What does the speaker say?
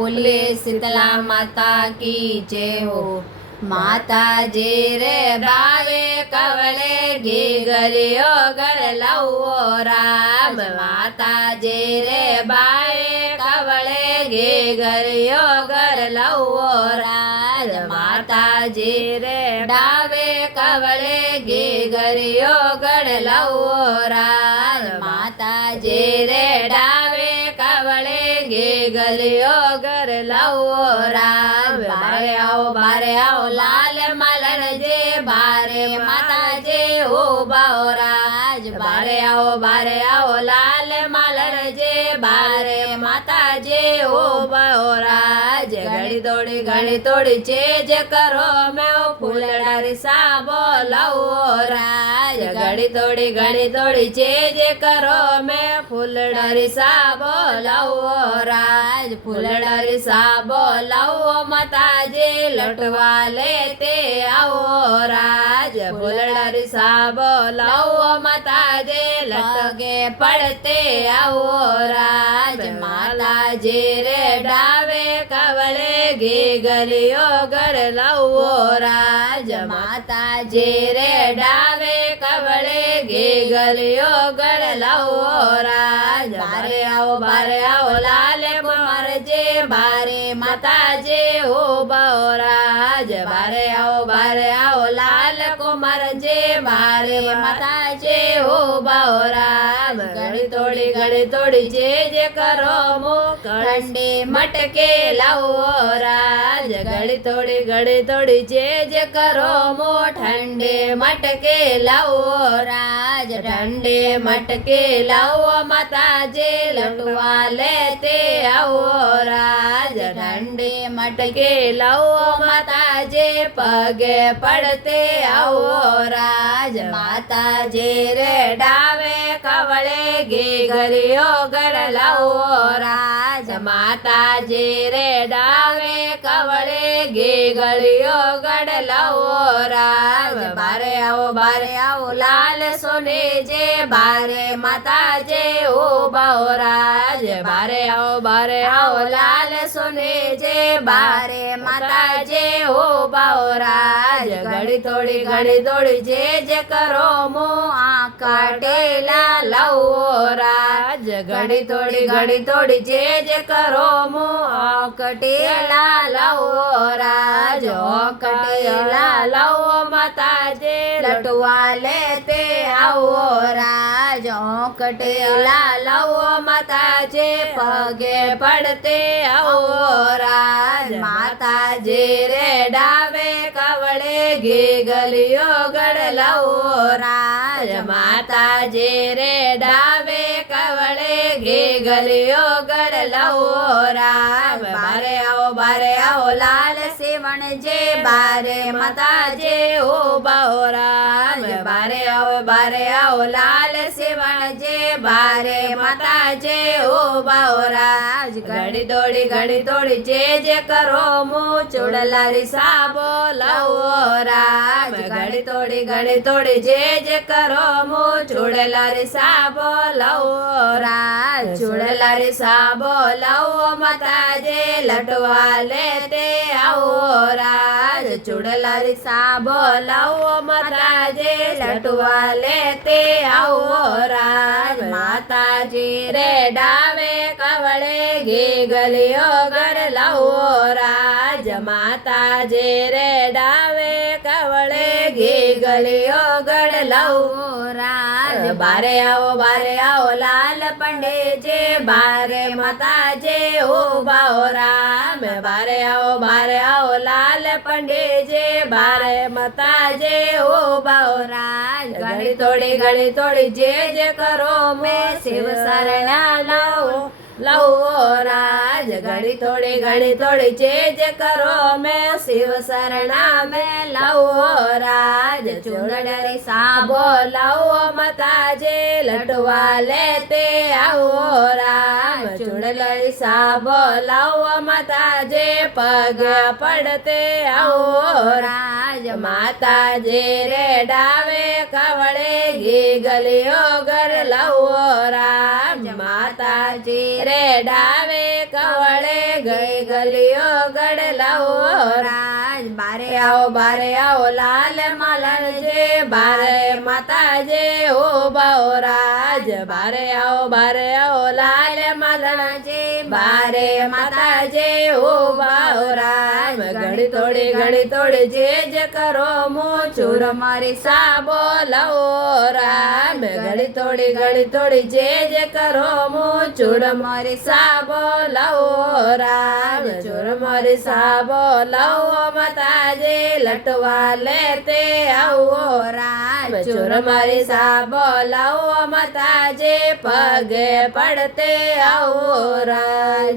बोलिए शीतला माता की जय हो। माता जी रे बावे कवळे घी गलियो गळ लावो राम। माता जी रे बावे कवळे घी गलियो गळ लावो राज। माता जी रे डावे कवळे घी गलियो गळ लावो राज। माता जी रे डावे कवळे घी गलियो गळ लावो राम। बारे आओ लाल मलन जे बारे माता जे हो बाओराज। बारे आओ लाल मलन जे बारे माता जे हो बाओराज। घड़ी तोड़ी चेज करो मैं फूलडारी साबो लाओ राज। घड़ी तोड़ी चेज करो मैं फूलडारी साबो लाओ राज। फूलडारी साबो लाओ माता जे लटवा लेते आओ राज। फूलडारी साबो लाओ माता जे लटके पड़ते आओ राज। माता जी रे डावे कवळे घी गलियो गळ लावो राज। माता जी रे डावे कवळे घी गलियो गळ लावो राज। बारे आओ लाल कुमार जे बारे माता जे हो बाओराज। बारे आओ लाल कुमार जे बारे माता जे हो बाओराज। घड़ी तोड़ी जे करो मो ठंडे मटके लाओ राज। घड़ी तोड़ी जे करो मो ठंडे मटके लाओ राज। ठंडे मटके लाओ माता जे लटवा लेते आओ राज। ठंडे मटके लाओ माता जे पगे पड़ते आओ राज। माता जी रे डावे कवळे घी गलियो गळ लाओ राज। माता जी रे डावे कवळे घी गलियो गळ लाओ राज। बारे आओ लाल सोने जे बारे माता जे हो बाओराज। बारे आओ लाल सोने जे बारे माता जे हो बाओराज। घड़ी तोड़ी जे करो मो आकाटेला लाओ राज। घड़ी तोड़ी जे करो मो आकटेला लाओ राज। आकटेला लाओ माता जे लटवा लेते आओ राज। आकटेला लाओ माता जे पगे पड़ते आओ राज। माता जी रे डावे कवळे घी गलियो गळ लाओ राज। माता जी रे डावे कवळे घी गलियो गळ लाओ राज। बारे आओ लाल सेवण जे बारे माता जे हो बाओराज। बारे आओ लाल सेवण जे बारे माता जे हो बाओराज। घड़ी तोड़ी जे करो मो चुड़लारी साबो लाओ राज। घड़ी तोड़ी जे करो मो चुड़लारी साबो लाओ राज। चुड़लारी साबो लाओ माता जे लटवा लेते आओ राज। चुड़लारी साबो लाओ माता जे लटवा लेते आओ राज। माता जी रे डावे कवळे घी गलियो गळ लाओ राज। माता जी रे डावे कवळे घी गलियो गळ लाओ राज। बारे आओ लाल पंडे जे बारे माता जे हो बाओराम। बारे आओ लाल पंडे जे बारे माता जे हो बाओराज। घड़ी तोड़ी जे करो मैं शिव शरणा लाओ राज। घड़ी तोड़ी जे करो मैं शिव शरणा में लाओ राज। चुड़लारी साबो लाओ माता जे लटवा लेते आओ राम। चुड़लारी साबो लाओ माता जे पग पड़ते आओ राज। माता जे रे डावे कवळे घी गलियो गळ लाओ राज। माता રાજી રે ડાવે કવળે ગઈ ગલીઓ ગઢ લાવો રાજ બારે આવો લાલ મલણ જે બારે માતાજે ઉભાઓ રાજ બારે આવો લાલ મલણ જે બારે માતાજે ઉભાઓ રાજ ઘડી તોડી જે કરો મું ચૂર મારી સાબો લવો રામ ઘડી તોડી જે કરો મું ચૂર મારી સાબો લવો રામ ચૂર મારી સાબો લવો માતાજે લટવા લેતે આવો રામ ચૂર મારી સાબો લવો માતાજે પગે પડતે આવો રાજ